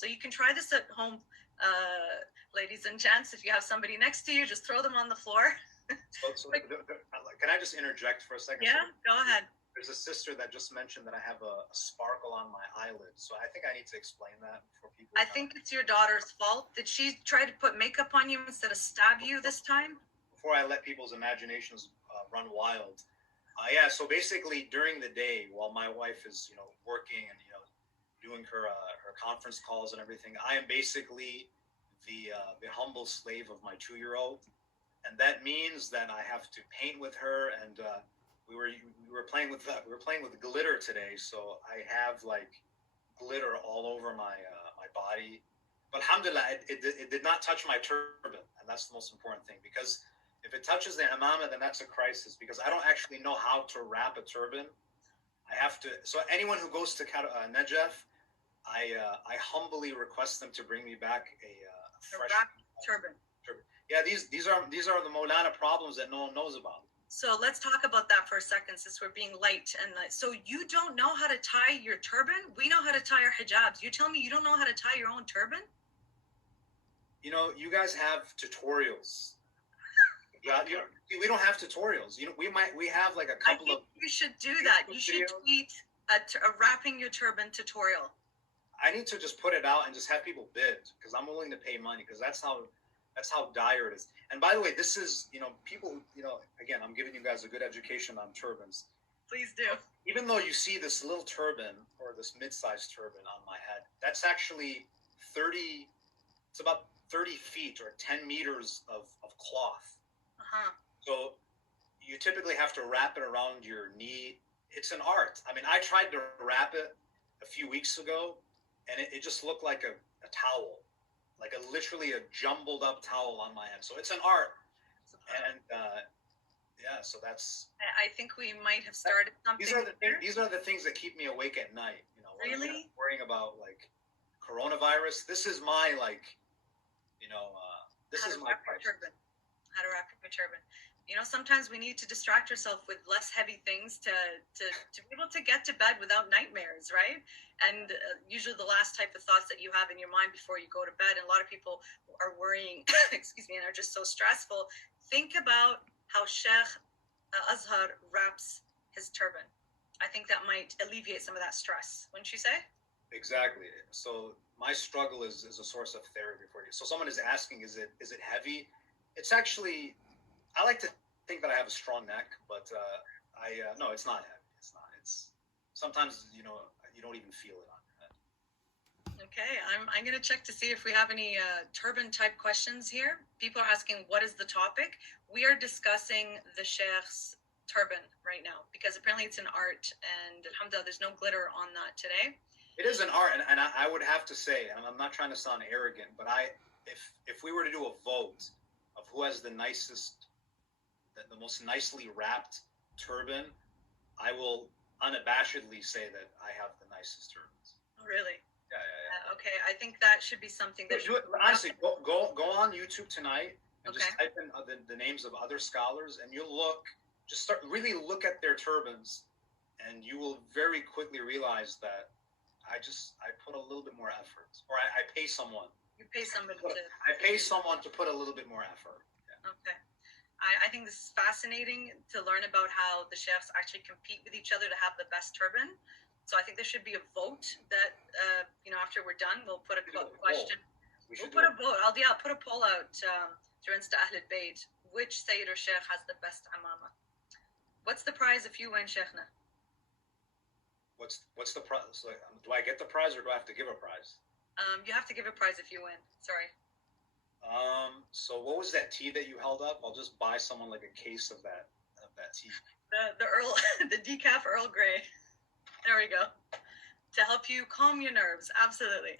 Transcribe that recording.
So you can try this at home, ladies and gents. If you have somebody next to you, just throw them on the floor. Can I just interject for a second? Yeah, go ahead. There's a sister that just mentioned that I have a sparkle on my eyelid, so I think I need to explain that for people. I think it's your daughter's fault. Did she try to put makeup on you instead of stab you this time? Before I let people's imaginations run wild, yeah. So basically, during the day, while my wife is working and doing her conference calls and everything, I am basically the humble slave of my 2-year-old, and that means that I have to paint with her. And we were playing with glitter today, so I have like glitter all over my body. But alhamdulillah, it did not touch my turban, and that's the most important thing, because if it touches the imama, then that's a crisis, because I don't actually know how to wrap a turban. I have to. So anyone who goes to Najaf, I humbly request them to bring me back a fresh turban. Yeah, these are the Maulana problems that no one knows about. So let's talk about that for a second, since we're being light. And so you don't know how to tie your turban? We know how to tie our hijabs. You tell me you don't know how to tie your own turban? You guys have tutorials. Yeah, we don't have tutorials. We have like a couple of. You should do that. You should tweet a wrapping your turban tutorial. I need to just put it out and just have people bid, because I'm willing to pay money, because that's how dire it is. And by the way, this is people. Again, I'm giving you guys a good education on turbans. Please do. Even though you see this little turban or this mid-sized turban on my head, that's actually 30. It's about 30 feet or 10 meters of cloth. So you typically have to wrap it around your knee. It's an art. I mean, I tried to wrap it a few weeks ago, and it just looked like a towel, like literally a jumbled up towel on my head. So it's an art. And yeah, so that's. I think we might have started something. These are the things that keep me awake at night. Really? Worrying about like coronavirus. This is my this is my turban. How to wrap your turban. Sometimes we need to distract ourselves with less heavy things to be able to get to bed without nightmares, right? And usually the last type of thoughts that you have in your mind before you go to bed, and a lot of people are worrying, excuse me, and are just so stressful. Think about how Sheikh Azhar wraps his turban. I think that might alleviate some of that stress, wouldn't you say? Exactly. So my struggle is a source of therapy for you. So someone is asking, is it heavy? It's actually, I like to think that I have a strong neck, but no, it's not heavy. It's not. It's sometimes you don't even feel it on your head. Okay, I'm gonna check to see if we have any turban type questions here. People are asking, what is the topic? We are discussing the Sheikh's turban right now, because apparently it's an art, and alhamdulillah, there's no glitter on that today. It is an art, and I would have to say, and I'm not trying to sound arrogant, but if we were to do a vote of who has the most nicely wrapped turban, I will unabashedly say that I have the nicest turbans. Oh, really? Yeah. Okay, I think that should be something that. Honestly, go on YouTube tonight and just type in the names of other scholars, and you'll really look at their turbans, and you will very quickly realize that I put a little bit more effort, or I pay someone. You pay somebody I pay someone to put a little bit more effort. Yeah. Okay. I think this is fascinating to learn about how the chefs actually compete with each other to have the best turban. So I think there should be a vote that, after we're done, we'll put a question. We'll put a vote. I'll put a poll out through Insta Ahlul Bayt. Which Sayyid or Sheikh has the best amama? What's the prize if you win, Sheikhna? What's the prize? Do I get the prize, or do I have to give a prize? You have to give a prize if you win. Sorry. So what was that tea that you held up? I'll just buy someone like a case of that tea. The Earl, the decaf Earl Grey. There we go. To help you calm your nerves. Absolutely.